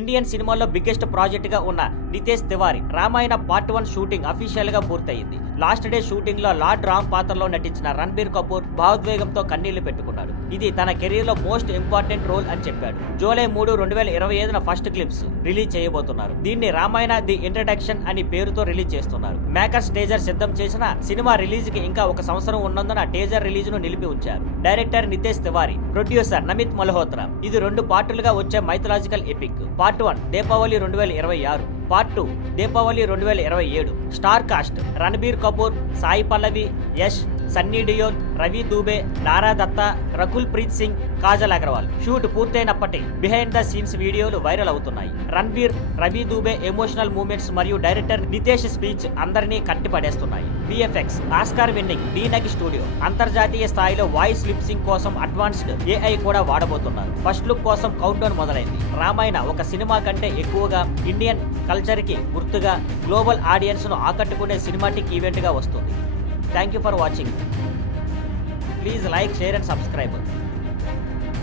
Indian సినిమాలో biggest project గా ఉన్న Nitesh Tiwari Ramayana part 1 shooting official గా పూర్తయింది. లాస్ట్ డే షూటింగ్ లో లార్డ్ రామ్ పాత్రలో నటించిన రణబీర్ కపూర్ భావోద్వేగంతో కన్నీళ్లు పెట్టుకున్నాడు. ఇది తన కెరీర్ లో మోస్ట్ ఇంపార్టెంట్ రోల్ అని చెప్పాడు. జూలై 3, 2025 ఫస్ట్ క్లిప్స్ రిలీజ్ చేయబోతున్నారు. దీన్ని రామాయణ ది ఇంట్రడక్షన్ అని పేరుతో రిలీజ్ చేస్తున్నారు. మేకర్స్ టేజర్ సిద్ధం చేసిన సినిమా రిలీజ్ కి ఇంకా 1 సంవత్సరం ఉన్నందున టేజర్ రిలీజ్ ను నిలిపి ఉంచారు. Director Nitesh Tiwari, producer Namit Malhotra. ఇది 2 పార్టులుగా వచ్చే mythological epic. Part 1 Deepavali 2026, part 2 Deepavali 2027. Star cast Ranbir Kapoor, Sai Pallavi, Yash, Sunny Deol, Ravi Dubey, Nara Datta, Rakul Preet Singh, Kajal Aggarwal. Shoot పూర్తయినప్పటి బిహైండ్ ద సీన్స్ వీడియోలు వైరల్ అవుతున్నాయి. రణబీర్, రవి దూబే ఎమోషనల్ మూమెంట్స్ మరియు డైరెక్టర్ నితేష్ స్పీచ్ అందరినీ కట్టిపడేస్తున్నాయి. VFX Oscar winning DNEG studio అంతర్జాతీయ స్థాయిలో వాయిస్ లిప్ సింగ్ కోసం అడ్వాన్స్డ్ ఏఐ కూడా వాడబోతున్నారు. ఫస్ట్ లుక్ కోసం కౌంట్ డౌన్ మొదలైంది. రామాయణ ఒక సినిమా కంటే ఎక్కువగా ఇండియన్ కల్చర్ కి గుర్తుగా గ్లోబల్ ఆడియన్స్ ను ఆకట్టుకునే సినిమాటిక్ ఈవెంట్ గా వస్తుంది. Thank you for watching. Please like, share and subscribe.